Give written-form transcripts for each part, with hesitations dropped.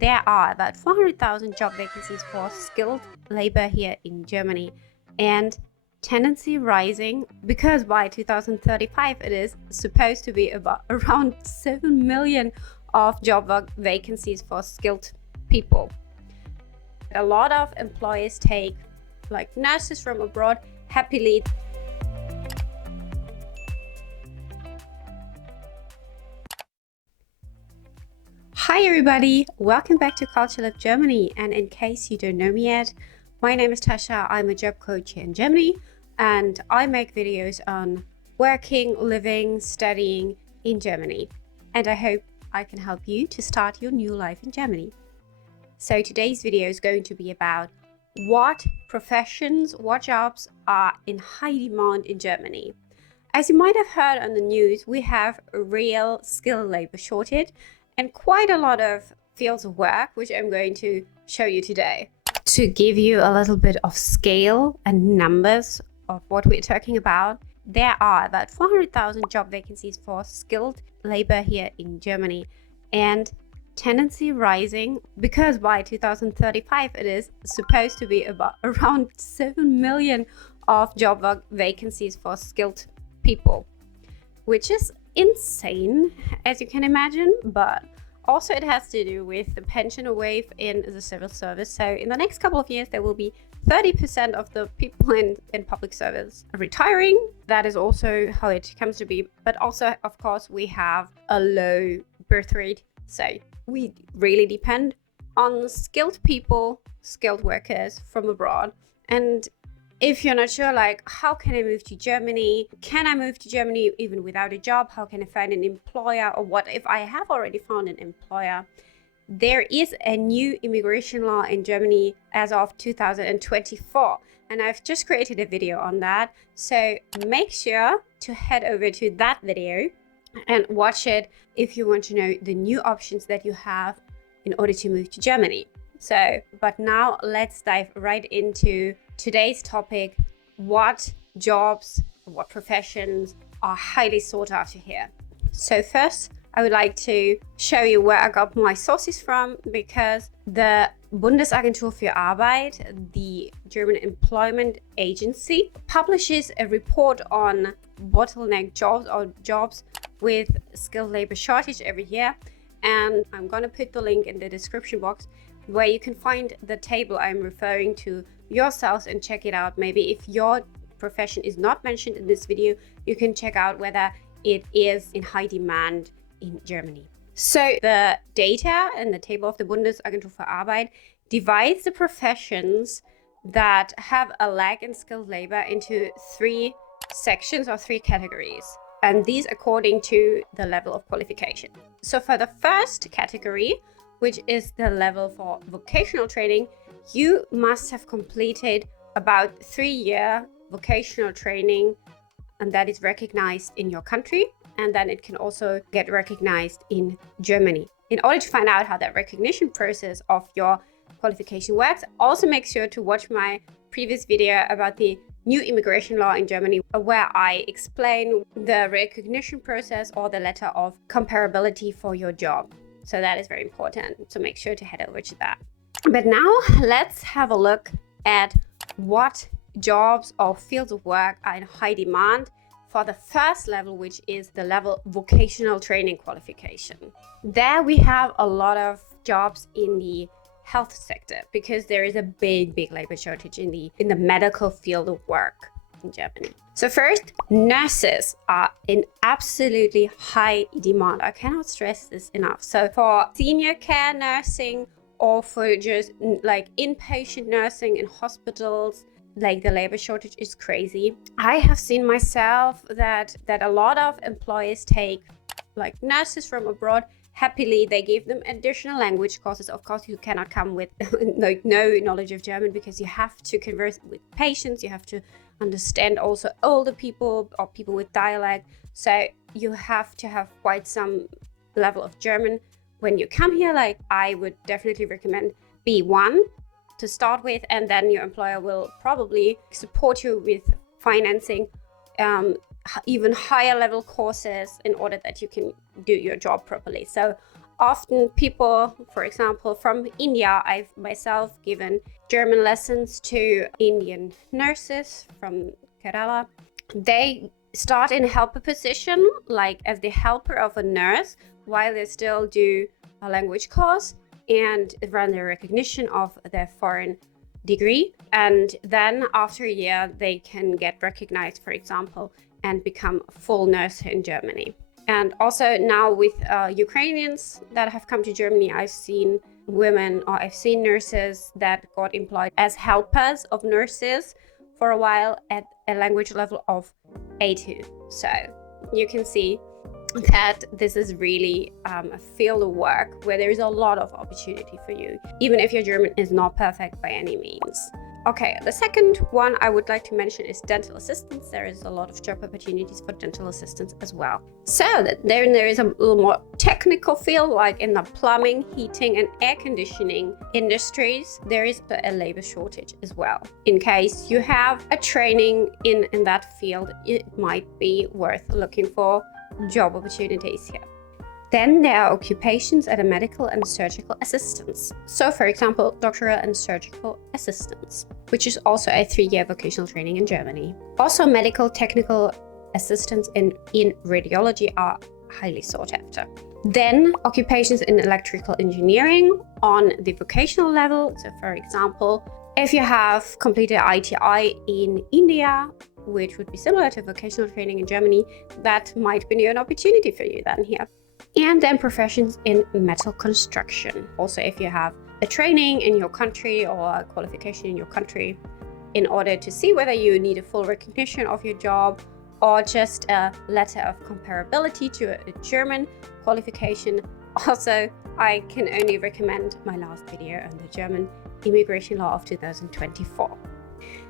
There are about 400,000 job vacancies for skilled labor here in Germany, and tendency rising because by 2035 it is supposed to be about around 7 million of job vacancies for skilled people. A lot of employers take like nurses from abroad happily. Hi everybody, welcome back to Culture Lab Germany, and in case you don't know me yet, my name is Tasha. I'm a job coach here in Germany and I make videos on working, living, studying in Germany, and I hope I can help you to start your new life in Germany. So today's video is going to be about what professions, what jobs are in high demand in Germany. As you might have heard on the news, we have a real skilled labor shortage and quite a lot of fields of work, which I'm going to show you today. To give you a little bit of scale and numbers of what we're talking about, there are about 400,000 job vacancies for skilled labor here in Germany, and tendency rising because by 2035 it is supposed to be about around 7 million of job vacancies for skilled people, which is insane, as you can imagine, but also it has to do with the pension wave in the civil service. So in the next couple of years there will be 30% of the people in public service retiring. That is also how it comes to be, but also of course we have a low birth rate, so we really depend on skilled people, skilled workers from abroad. And if you're not sure, like, how can I move to Germany? Can I move to Germany even without a job? How can I find an employer? Or what if I have already found an employer? There is a new immigration law in Germany as of 2024. And I've just created a video on that. So make sure to head over to that video and watch it if you want to know the new options that you have in order to move to Germany. So, but now let's dive right into today's topic: what jobs, what professions are highly sought after here. So first, I would like to show you where I got my sources from, because the Bundesagentur für Arbeit, the German employment agency, publishes a report on bottleneck jobs or jobs with skilled labor shortage every year. And I'm going to put the link in the description box where you can find the table I'm referring to yourselves and check it out. Maybe if your profession is not mentioned in this video, you can check out whether it is in high demand in Germany. So the data in the table of the Bundesagentur für Arbeit divides the professions that have a lack in skilled labor into three sections or three categories, and these according to the level of qualification. So for the first category, which is the level for vocational training, you must have completed about 3-year vocational training, and that is recognized in your country, and then it can also get recognized in Germany. In order to find out how that recognition process of your qualification works, also make sure to watch my previous video about the new immigration law in Germany, where I explain the recognition process or the letter of comparability for your job. So that is very important, so make sure to head over to that. But now let's have a look at what jobs or fields of work are in high demand for the first level, which is the level vocational training qualification. There we have a lot of jobs in the health sector because there is a big labor shortage in the medical field of work in Germany. So first, nurses are in absolutely high demand. I cannot stress this enough. So for senior care nursing or for just like inpatient nursing in hospitals, like the labor shortage is crazy. I have seen myself that a lot of employers take like nurses from abroad happily. They give them additional language courses. Of course, you cannot come with like no knowledge of German, because you have to converse with patients. You have to understand also older people or people with dialect. So you have to have quite some level of German when you come here. Like, I would definitely recommend B1 to start with, and then your employer will probably support you with financing even higher level courses in order that you can do your job properly. So often people, for example, from India, I've myself given German lessons to Indian nurses from Kerala. They start in a helper position, like as the helper of a nurse, while they still do a language course and run the recognition of their foreign degree. And then after a year, they can get recognized, for example, and become a full nurse in Germany. And also now with Ukrainians that have come to Germany, I've seen women, or I've seen nurses that got employed as helpers of nurses for a while at a language level of A2. So you can see that this is really a field of work where there is a lot of opportunity for you, even if your German is not perfect by any means. Okay, the second one I would like to mention is dental assistants. There is a lot of job opportunities for dental assistants as well. So there is a little more technical field, like in the plumbing, heating and air conditioning industries. There is a labor shortage as well. In case you have a training in that field, it might be worth looking for job opportunities here. Then there are occupations as a medical and surgical assistants. So for example, doctoral and surgical assistants, which is also a 3-year vocational training in Germany. Also medical technical assistants in radiology are highly sought after. Then occupations in electrical engineering on the vocational level. So for example, if you have completed ITI in India, which would be similar to vocational training in Germany, that might be an opportunity for you then here. And then professions in metal construction. Also, if you have a training in your country or a qualification in your country, in order to see whether you need a full recognition of your job or just a letter of comparability to a German qualification. Also, I can only recommend my last video on the German immigration law of 2024.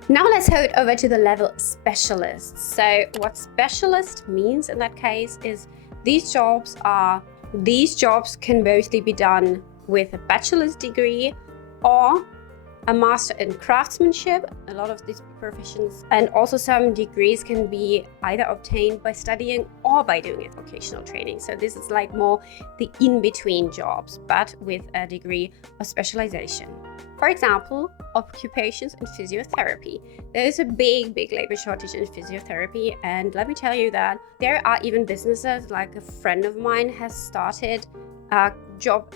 Now let's head over to the level specialist. So what specialist means in that case is these jobs can mostly be done with a bachelor's degree or a master in craftsmanship, a lot of these professions, and also some degrees can be either obtained by studying or by doing a vocational training. So this is like more the in-between jobs, but with a degree of specialization. For example, occupations in physiotherapy. There is a big labor shortage in physiotherapy, and let me tell you that there are even businesses, like a friend of mine has started a job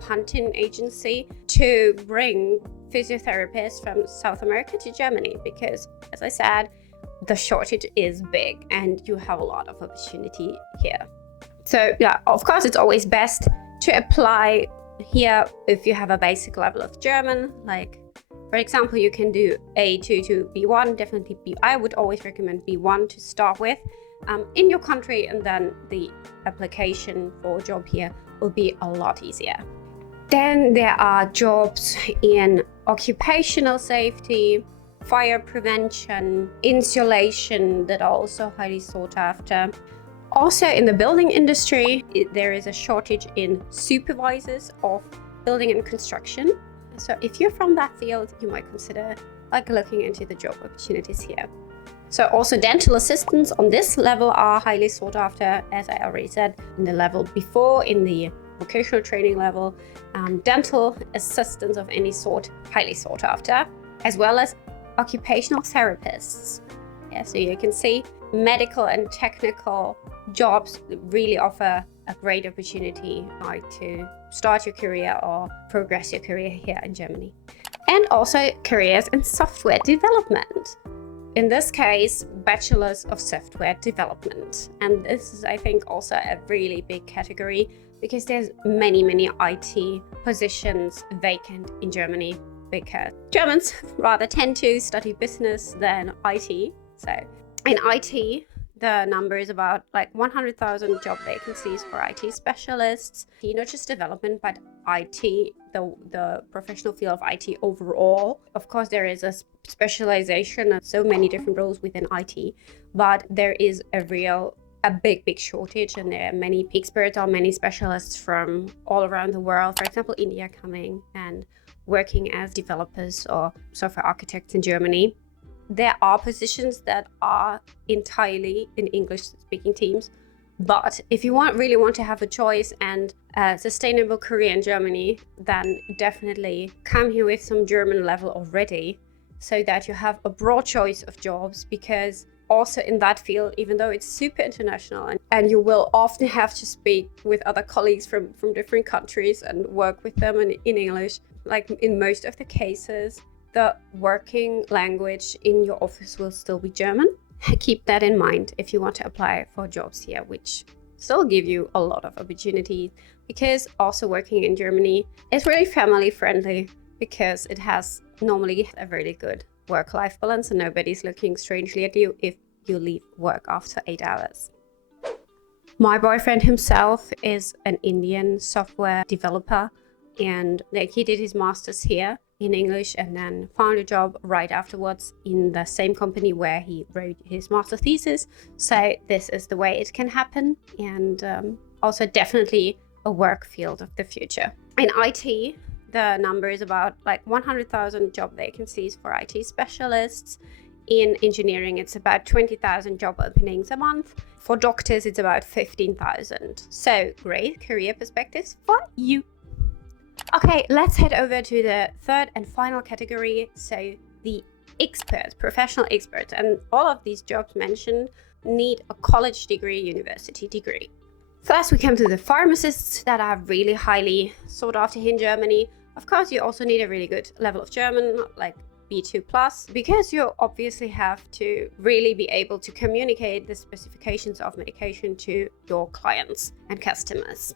hunting agency to bring physiotherapists from South America to Germany, because as I said, the shortage is big and you have a lot of opportunity here. So yeah, of course, it's always best to apply here if you have a basic level of German. Like for example, you can do A2 to B1, definitely I would always recommend B1 to start with in your country, and then the application for a job here will be a lot easier. Then there are jobs in occupational safety, fire prevention, insulation that are also highly sought after. Also in the building industry, there is a shortage in supervisors of building and construction. So if you're from that field, you might consider like looking into the job opportunities here. So also dental assistants on this level are highly sought after, as I already said in the level before, in the vocational training level. Dental assistants of any sort, highly sought after, as well as occupational therapists. Yeah, so you can see medical and technical jobs really offer a great opportunity like to start your career or progress your career here in Germany. And also careers in software development. In this case, bachelors of software development. And this is, I think, also a really big category because there's many IT positions vacant in Germany, because Germans rather tend to study business than IT. So in IT, the number is about like 100,000 job vacancies for IT specialists. Not just development, but IT, the professional field of IT overall. Of course, there is a specialization of so many different roles within IT, but there is a big shortage, and there are many experts or many specialists from all around the world. For example, India coming and working as developers or software architects in Germany. There are positions that are entirely in English-speaking teams, But if you really want to have a choice and a sustainable career in Germany, then definitely come here with some German level already, so that you have a broad choice of jobs, because also in that field, even though it's super international and you will often have to speak with other colleagues from different countries and work with them in English, like in most of the cases, the working language in your office will still be German. Keep that in mind if you want to apply for jobs here, which still give you a lot of opportunities, because also working in Germany is really family friendly, because it has normally a really good work-life balance and nobody's looking strangely at you if you leave work after 8 hours. My boyfriend himself is an Indian software developer, and he did his master's here in English and then found a job right afterwards in the same company where he wrote his master thesis. So this is the way it can happen, and also definitely a work field of the future. In IT, the number is about like 100,000 job vacancies for IT specialists. In engineering, it's about 20,000 job openings a month. For doctors, it's about 15,000. So great career perspectives for you. Okay, let's head over to the third and final category. So the experts, professional experts, and all of these jobs mentioned need a college degree, university degree. First, we come to the pharmacists that are really highly sought after here in Germany. Of course, you also need a really good level of German, like B2+, because you obviously have to really be able to communicate the specifications of medication to your clients and customers.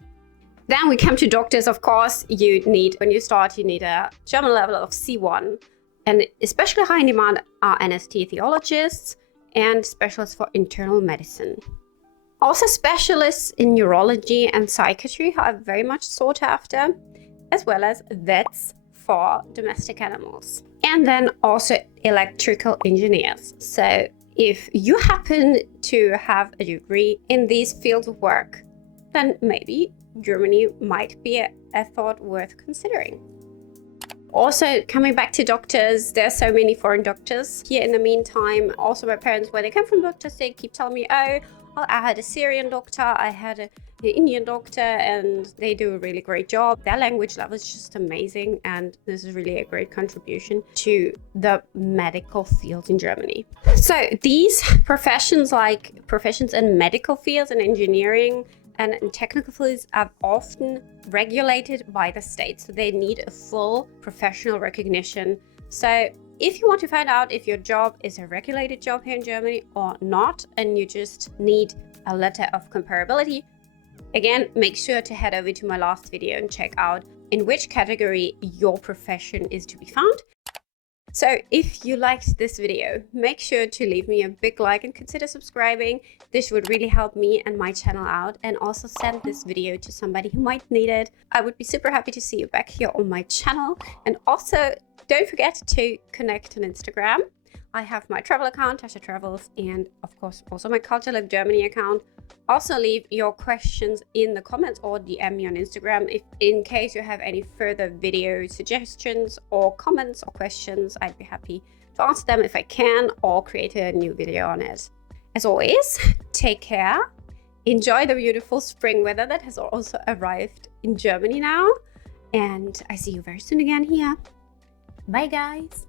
Then we come to doctors. Of course, when you start, you need a German level of C1. And especially high in demand are anesthesiologists and specialists for internal medicine. Also, specialists in neurology and psychiatry are very much sought after, as well as vets for domestic animals. And then also electrical engineers. So if you happen to have a degree in these fields of work, then maybe Germany might be a thought worth considering. Also, coming back to doctors, there are so many foreign doctors here in the meantime. Also, my parents, when they come from doctors, they keep telling me, oh, I had a Syrian doctor, I had an Indian doctor, and they do a really great job. Their language level is just amazing, and this is really a great contribution to the medical field in Germany. So these professions, like professions in medical fields and engineering and in technical fields, are often regulated by the state, so they need a full professional recognition. So if you want to find out if your job is a regulated job here in Germany or not, and you just need a letter of comparability, again, make sure to head over to my last video and check out in which category your profession is to be found. So if you liked this video, make sure to leave me a big like and consider subscribing. This would really help me and my channel out, and also send this video to somebody who might need it. I would be super happy to see you back here on my channel. And also, don't forget to connect on Instagram. I have my travel account, Tasha Travels, and of course also my Culture Lab Germany account. Also leave your questions in the comments or DM me on Instagram if in case you have any further video suggestions or comments or questions. I'd be happy to answer them if I can, or create a new video on it. As always, take care. Enjoy the beautiful spring weather that has also arrived in Germany now. And I see you very soon again here. Bye guys.